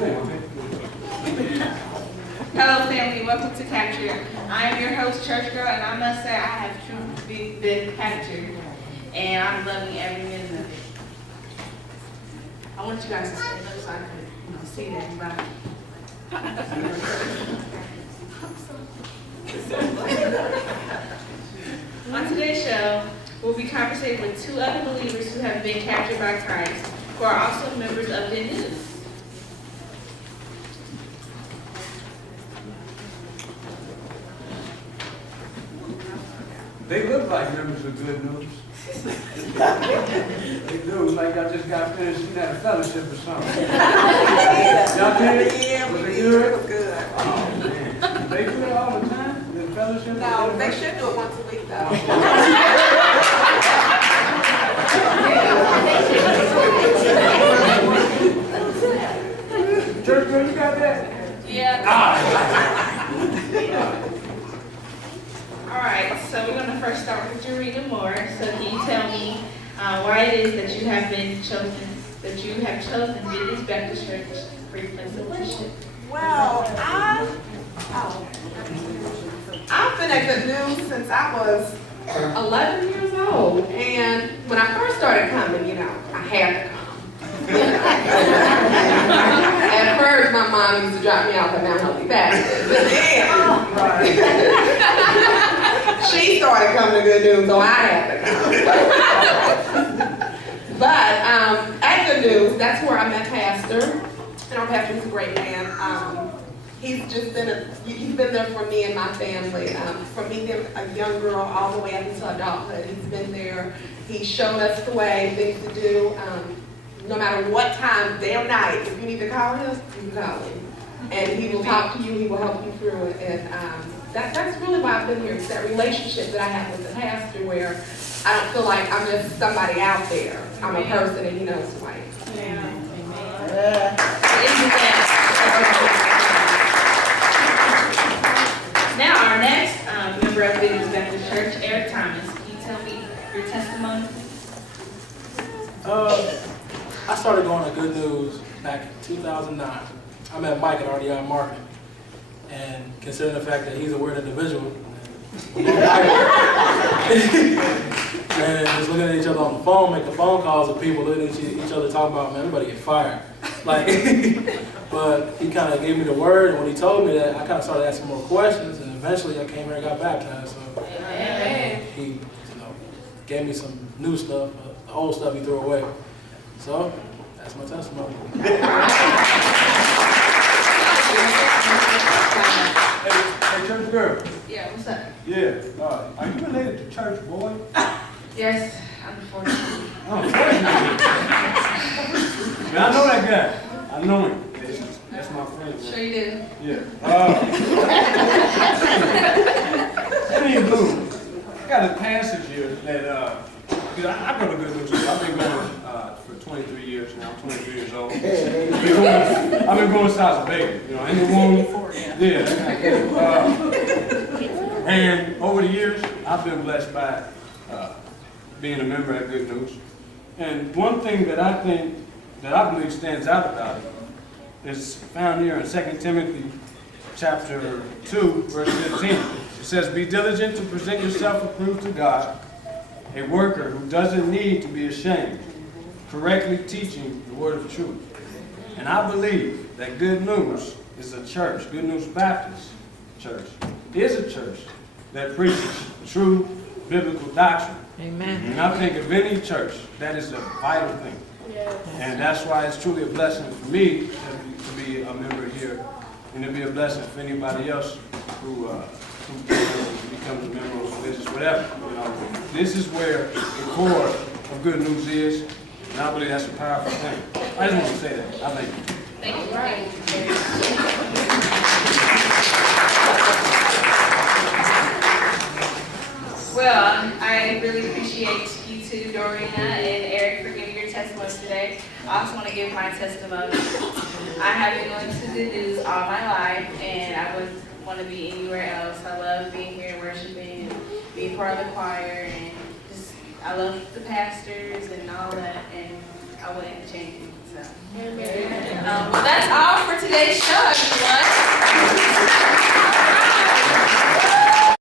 Hello family, welcome to Capture. I am your host, Church Girl, and I must say I have truly been captured. And I'm loving every minute of it. I want you guys to stand up so I can see everybody. On today's show, we'll be conversating with two other believers who have been captured by Christ, who are also members of Good News. They look like members of Good News. They do, like I just got finished seeing that fellowship or something. Y'all did? Yeah, we Was it did. good? It was good. Oh, man. They do it all the time? The fellowship? No, they should do it once a week though. Church girl, you got that? Yeah. All right, so we're going to first start with Jarena Moore. So can you tell me why it is that you have chosen Good News Baptist Church for your place of worship? Well, I've been at Good News since I was 11 years old, and when I first started coming, you know, I had to come. At first, my mom used to drop me off at Mount Holy Baptist. She started coming to Good News, so I had to come. But at Good News, that's where I met Pastor. And our pastor is a great man. He's been there for me and my family. From me being a young girl all the way up into adulthood, he's been there. He showed us the way, things to do. No matter what time, day or night, if you need to call him, you can call him. And he will talk to you, he will help you through it. And that's really why I've been here. It's that relationship that I have with the pastor where I don't feel like I'm just somebody out there. I'm a person and he knows who I am. Now our next member of Good News Baptist Church, Eric Thomas. Can you tell me your testimony? I started going to Good News back in 2009. I met Mike at RDI Marketing, and considering the fact that he's a weird individual, and just looking at each other on the phone, making phone calls with people, looking at each other talking about, man, everybody get fired. Like, but he kind of gave me the word, and when he told me that, I kind of started asking more questions, and eventually I came here and got baptized. So he, gave me some new stuff, the old stuff he threw away. So that's my testimony. Hey, church girl. Yeah, what's up? Yeah. Are you related to Church Boy? Yes, unfortunately. Oh, man, I know that guy. I know him. That's my friend. Sure you do. Yeah. Anywho, I got a passage here that, because I go to Good News. I've been going for 23 years now. I'm 23 years old. I've been going since I was a baby. You know, in the womb. Yeah. And over the years, I've been blessed by being a member at Good News. And one thing that I believe stands out about it is found here in 2 Timothy chapter 2, verse 15. It says, "Be diligent to present yourself approved to God, a worker who doesn't need to be ashamed, correctly teaching the word of truth." And I believe that Good News is a church, Good News Baptist Church, is a church that preaches true biblical doctrine. Amen. And I think of any church, that is a vital thing. Yes. And that's why it's truly a blessing for me to be a member here, and to be a blessing for anybody else who becomes a member of religious whatever. You know, this is where the core of Good News is, and I believe that's a powerful thing. I just want to say that. I thank you. Thank you. Right. Well, I really appreciate you two, Dorina and Eric, for giving your testimony today. I also want to give my testimony. I have been going to Good News all my life, and I wouldn't want to be anywhere else. I love being here and worshiping and being part of the choir, and just I love the pastors and all that, and I wouldn't change it. So, well, that's all